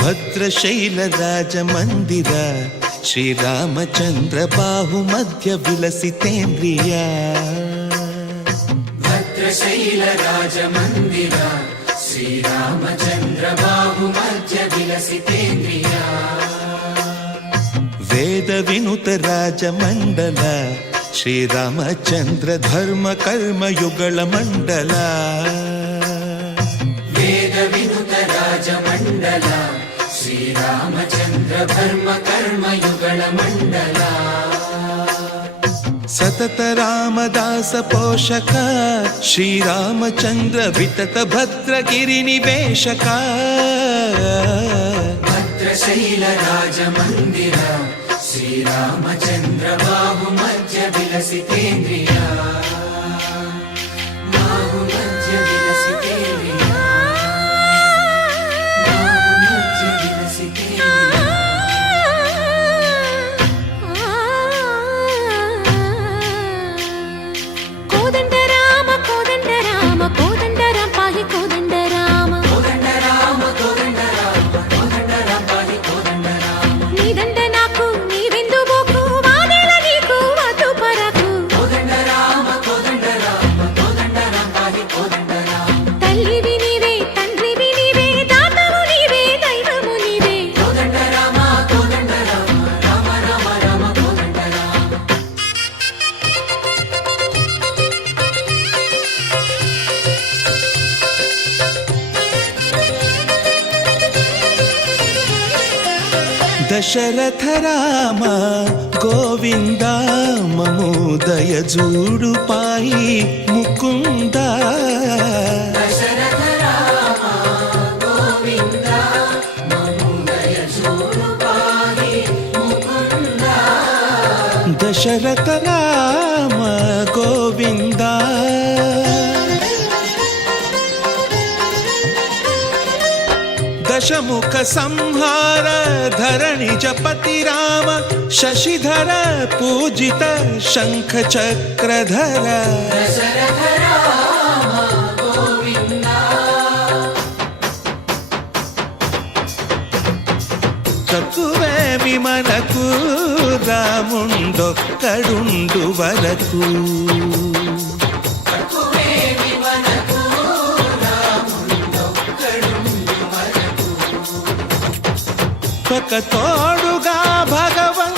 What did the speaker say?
ಭದ್ರಶೈಲ ರಾಜ ಮಂದಿರ ಶ್ರೀರಾಮಚಂದ್ರ ಬಾಹು ಮಧ್ಯ ವಿಲಸಿತೇಂದ್ರಿಯ. ಭದ್ರಶೈಲ ರಾಜ ಮಂದಿರ ಶ್ರೀರಾಮಚಂದ್ರ ಬಾಹು ಮಧ್ಯ ವಿಲಸಿತೇಂದ್ರಿಯ. ವೇದ ವಿನುತ ರಾಜ ಮಂಡಲ ಶ್ರೀರಾಮಚಂದ್ರ ಧರ್ಮ ಕರ್ಮ ಯುಗಳ ಮಂಡಲ. ವೇದ ವಿನುತ ರಾಜ ಮಂಡಲ ಶ್ರೀರಾಮಚಂದ್ರ ಧರ್ಮ ಕರ್ಮ ಯುಗಳ ಮಂಡಲ. ಸತತ ರಾಮದಾಸ ಪೋಷಕ ಶ್ರೀರಾಮಚಂದ್ರ ವಿತತ ಭದ್ರಗಿರಿ ನಿವೇಶಕ. ಭದ್ರಶೈಲ ರಾಜ ಮಂದಿರ ಶ್ರೀರಾಮಚಂದ್ರ ಬಾಹು ಮಧ್ಯ ವಿಲಸಿತೇಂದ್ರಿಯ. ಬಾಹು ಮಧ್ಯ ವಿಲಸಿತೇಂದ್ರಿಯ. ಬಾಹು ಮಧ್ಯ ವಿಲಸಿತೇಂದ್ರಿಯ. ಕೋದಂಡ ರಾಮ ಕೋದಂಡ ರಾಮ ಕೋದಂಡ ರಾಮ ಪಾಹಿ ಕೋದಂಡ ರಾಮ. ಕೋದಂಡ ರಾಮ ಕೋದಂಡ ರಾಮ ಕೋದಂಡ ರಾಮ ಪಾಹಿ ಕೋದಂಡ ರಾಮ. ನೀದಂಡ ನಾಕು ನೀವೆಂದು ಬೋಕು ವಾದೇಲ ನೀಕು ವಾತು ಪರಕು. ಕೋದಂಡ ರಾಮ ಕೋದಂಡ ರಾಮ ಕೋದಂಡ ರಾಮ ಪಾಹಿ ಕೋದಂಡ ರಾಮ. ತಲ್ಲಿವಿ ನೀವೇ ತಂದ್ರಿವಿ ನೀವೇ ದಾತವು ನೀವೇ ದೈವವು ನೀವೇ. ಕೋದಂಡ ರಾಮ ಕೋದಂಡ ರಾಮ ರಾಮ ರಾಮ ರಾಮ ಕೋದಂಡ ರಾಮ. దశరథ రామ గోవింద మమోదయ జూడు పాయి ముకుంద. దశరథ రామ గోవింద మముదయ చూడు పాహి ముకుంద. దశరథ రామ గోవింద. దశముఖ సంహార ధరణి జపతి రామ శశిధర పూజిత శంఖ చక్రధర. దశరథ రామ గోవింద. తక్కువేమి మనకు రాముండొక్కడుండు వరకు. తక్కువేమి మనకు రాముండొక్కడుండు వరకు. ఒక తోడుగా భగవంతుడు